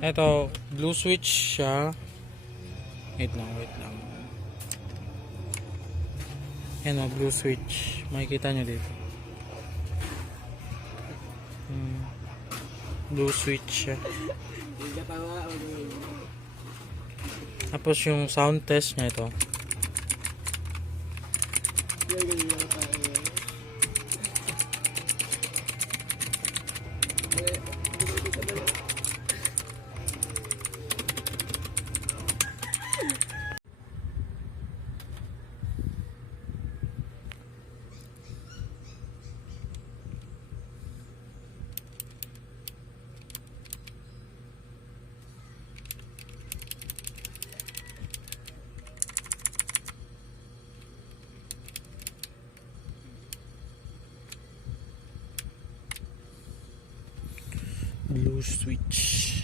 Ito, blue switch siya. Wait lang, wait lang. Ayan o, blue switch. Makikita nyo dito. Blue switch siya. Tapos yung sound test niya ito. Blue switch.